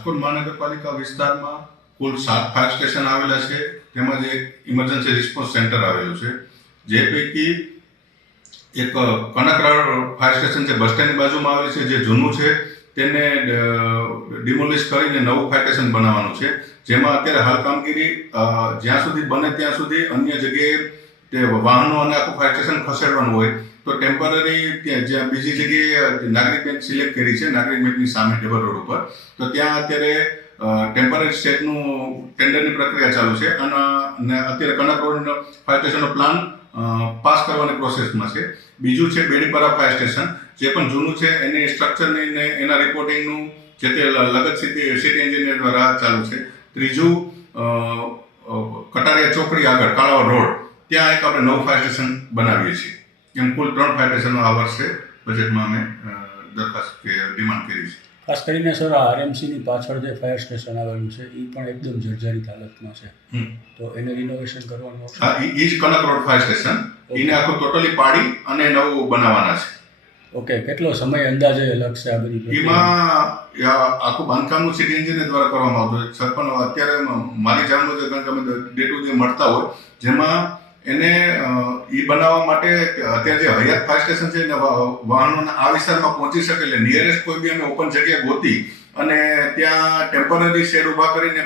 રાજકોટ મહાનગરપાલિકા વિસ્તારમાં કુલ 7 fire station આવેલા છે, તેમજ એક ઇમરજન્સી રિસ્પોન્સ સેન્ટર આવેલું છે, જે પૈકી એક કનકરાળ ફાયર સ્ટેશન છે, બસ સ્ટેન્ડની બાજુમાં આવેલું છે, જે જૂનું છે તેને ડિમોલિશ કરીને નવું ફાયર સ્ટેશન બનાવવાનું છે, જેમાં અત્યારે હાલ કામગીરી જ્યાં સુધી બને ત્યાં સુધી અન્ય જગ્યાએ તે વાહનો અને આખું ફાયર સ્ટેશન ખસેડવાનું હોય તો ટેમ્પરરી જ્યાં બીજી જગ્યાએ નાગરિક બેંક સિલેક્ટ કરી છે, નાગરિક બેંકની સામે ડેબર રોડ ઉપર, તો ત્યાં અત્યારે ટેમ્પરરી સ્ટેટનું ટેન્ડરની પ્રક્રિયા ચાલુ છે અને અત્યારે કનકરોડ ફાયર સ્ટેશનનો પ્લાન પાસ કરવાની પ્રોસેસમાં છે. બીજું છે બેડીપરા ફાયર સ્ટેશન, જે પણ જૂનું છે, એની સ્ટ્રક્ચરની ને એના રિપોર્ટિંગનું જે તે લગત સિટી એન્જિનિયર દ્વારા ચાલુ છે. ત્રીજું કટારિયા ચોકડી આગળ કાળાવાડ રોડ, ત્યાં એક આપણે નવું ફાયર સ્ટેશન બનાવીએ છીએ. એમ કુલ 3 ફાયર સ્ટેશનો આ વર્ષે બજેટમાં અમે દરખાસ્ત કે ડિમાન્ડ કરી છે. ખાસ કરીને સર આ આરએમસીની પાછળ જે ફાયર સ્ટેશન આવેલું છે એ પણ એકદમ જર્જરિત હાલતમાં છે, તો એને રિનોવેશન કરવાનું આવશે. હા, એ જ કનક રોડ ફાયર સ્ટેશન, એને આખું ટોટલી પાડી અને નવું બનાવવાના છે. ઓકે, કેટલો સમય અંદાજે લગશે આ બધી? એમાં આખું બાંધકામનું સિટી એન્જિનિયર દ્વારા કરવામાં આવતું હોય. સર, પણ અત્યારે મારી જાણ મુજબ, કારણ કે અમે ડે ટુ ડે મળતા હોય, જેમાં એને એ બનાવવા માટે અત્યારે જે હયાત ફાયર સ્ટેશન છે એને વાહનોના આ વિસ્તારમાં પહોંચી શકે એટલે નિયરેસ્ટ કોઈ બી અમે ઓપન જગ્યા ગોતી અને ત્યાં ટેમ્પરરી શેડ ઊભા કરીને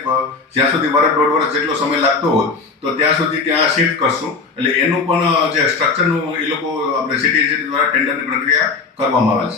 જ્યાં સુધી વર્ષ 1.5 વર્ષ જેટલો સમય લાગતો હોય તો ત્યાં સુધી ત્યાં શિફ્ટ કરશું. એટલે એનું પણ જે સ્ટ્રક્ચરનું એ લોકો આપણે સિટી એન્જિનિયર દ્વારા ટેન્ડરની પ્રક્રિયા કરવામાં આવે છે.